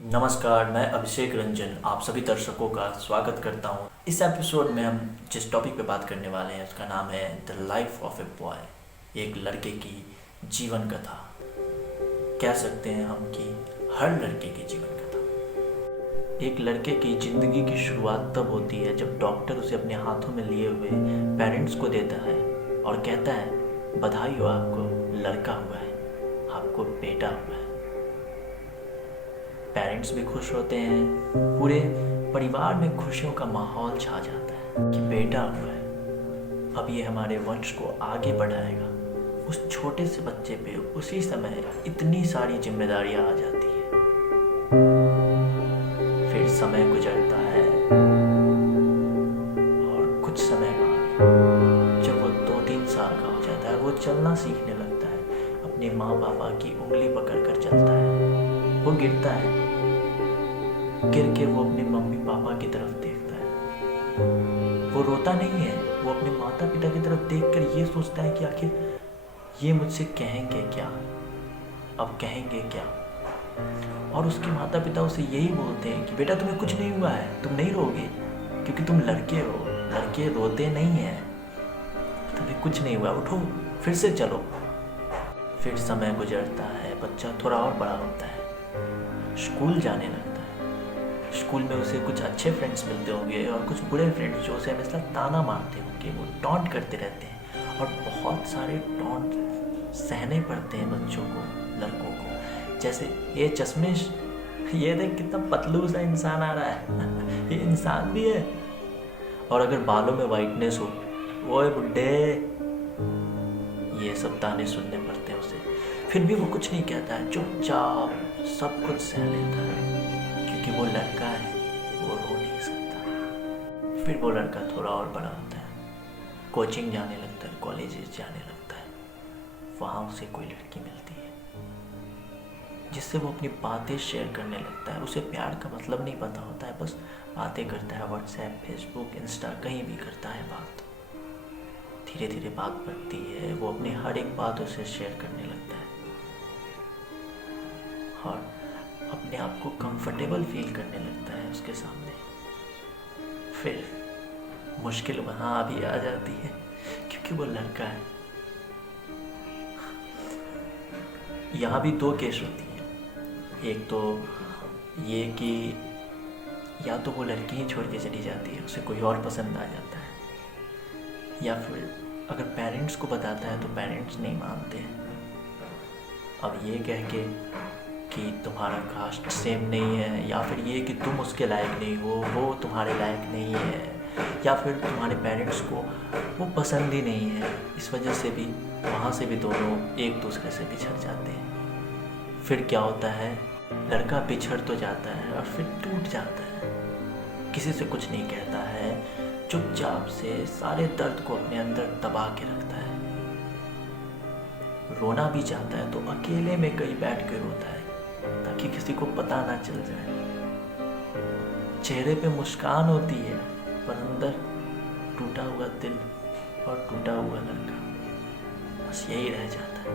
नमस्कार, मैं अभिषेक रंजन आप सभी दर्शकों का स्वागत करता हूं। इस एपिसोड में हम जिस टॉपिक पे बात करने वाले हैं उसका नाम है the life of a boy. एक लड़के की जीवन कथा, कह सकते हैं हम कि हर लड़के की जीवन कथा। एक लड़के की ज़िंदगी की शुरुआत तब होती है जब डॉक्टर उसे अपने हाथों में लिए हुए पेरेंट्स को देता है और कहता है, बधाई हो, आपको लड़का हुआ है, आपको बेटा हुआ है। पेरेंट्स भी खुश होते हैं, पूरे परिवार में खुशियों का माहौल छा जाता है कि बेटा हुआ है, अब ये हमारे वंश को आगे बढ़ाएगा। उस छोटे से बच्चे पे उसी समय इतनी सारी जिम्मेदारियां आ जाती है। फिर समय गुजरता है और कुछ समय बाद जब वो 2-3 साल का हो जाता है, वो चलना सीखने लगता है, अपने माँ पापा की उंगली पकड़कर चलता है। वो गिरता है, गिर के वो अपने मम्मी पापा की तरफ देखता है। वो रोता नहीं है, वो अपने माता पिता की तरफ देखकर ये सोचता है कि आखिर ये मुझसे कहेंगे क्या, अब कहेंगे क्या। और उसके माता पिता उसे यही बोलते हैं कि बेटा तुम्हें कुछ नहीं हुआ है, तुम नहीं रोगे क्योंकि तुम लड़के हो, लड़के रोते नहीं हैं, तुम्हें कुछ नहीं हुआ, उठो फिर से चलो। फिर समय गुजरता है, बच्चा थोड़ा और बड़ा होता है, स्कूल जाने लगता है। स्कूल में उसे कुछ अच्छे फ्रेंड्स मिलते होंगे और कुछ बुरे फ्रेंड्स जो उसे हमेशा ताना मारते होंगे, वो टॉन्ट करते रहते हैं और बहुत सारे टॉन्ट सहने पड़ते हैं बच्चों को, लड़कों को। जैसे ये चश्मिश, ये देख कितना पतलू सा इंसान आ रहा है ये इंसान भी है। और अगर बालों में वाइटनेस हो, ओए बुड्ढे, ये सब ताने सुनने पड़ते हैं उसे। फिर भी वो कुछ नहीं कहता है, चुपचाप सब कुछ सह लेता है क्योंकि वो लड़का है, वो रो नहीं सकता। फिर वो लड़का थोड़ा और बड़ा होता है, कोचिंग जाने लगता है, कॉलेजेस जाने लगता है। वहाँ उसे कोई लड़की मिलती है जिससे वो अपनी बातें शेयर करने लगता है। उसे प्यार का मतलब नहीं पता होता है, बस बातें करता है, व्हाट्सएप, फेसबुक, इंस्टा, कहीं भी करता है बात। धीरे धीरे बात बढ़ती है, वो अपनी हर एक बात उसे शेयर करने लगता है और अपने आप को कंफर्टेबल फील करने लगता है उसके सामने। फिर मुश्किल वहाँ भी आ जाती है क्योंकि वो लड़का है। यहाँ भी 2 केस होती हैं। एक तो ये कि या तो वो लड़की ही छोड़ के चली जाती है, उसे कोई और पसंद आ जाता है, या फिर अगर पेरेंट्स को बताता है तो पेरेंट्स नहीं मानते हैं। अब ये कह के कि तुम्हारा कास्ट सेम नहीं है, या फिर ये कि तुम उसके लायक नहीं हो, वो तुम्हारे लायक नहीं है, या फिर तुम्हारे पेरेंट्स को वो पसंद ही नहीं है। इस वजह से भी वहाँ से भी दोनों एक दूसरे से बिछड़ जाते हैं। फिर क्या होता है, लड़का बिछड़ तो जाता है और फिर टूट जाता है, किसी से कुछ नहीं कहता है, चुपचाप से सारे दर्द को अपने अंदर दबा के रखता है। रोना भी चाहता है तो अकेले में कहीं बैठ के रोता है ताकि किसी को पता ना चल जाए। चेहरे पे मुस्कान होती है पर अंदर टूटा हुआ दिल और टूटा हुआ लड़का, बस यही रह जाता है।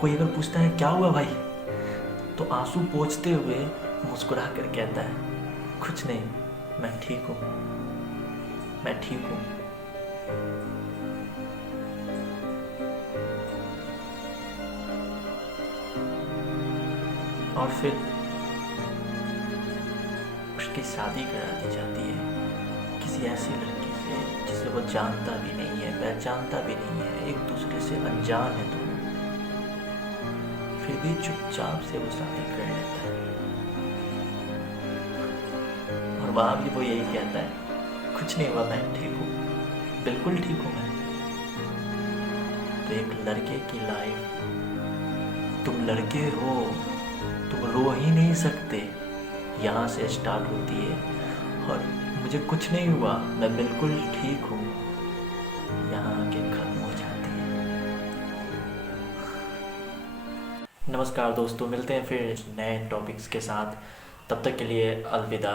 कोई अगर पूछता है क्या हुआ भाई, तो आंसू पोंछते हुए मुस्कुरा कर कहता है, कुछ नहीं, मैं ठीक हूँ, मैं ठीक हूँ। और फिर उसकी शादी करा दी जाती है किसी ऐसी लड़की से जिसे वो जानता भी नहीं है, पहचानता भी नहीं है, एक दूसरे से अनजान है दोनों। फिर भी चुपचाप से वो शादी कर लेता है और वहाँ भी वो यही कहता है, कुछ नहीं हुआ, मैं ठीक हूँ, बिल्कुल ठीक हूँ मैं। तो एक लड़के की लाइफ, तुम लड़के हो, तुम रो ही नहीं सकते, यहाँ से स्टार्ट होती है और मुझे कुछ नहीं हुआ, मैं बिल्कुल ठीक हूँ, यहाँ आके खत्म हो जाती है। नमस्कार दोस्तों, मिलते हैं फिर नए टॉपिक्स के साथ। तब तक के लिए अलविदा।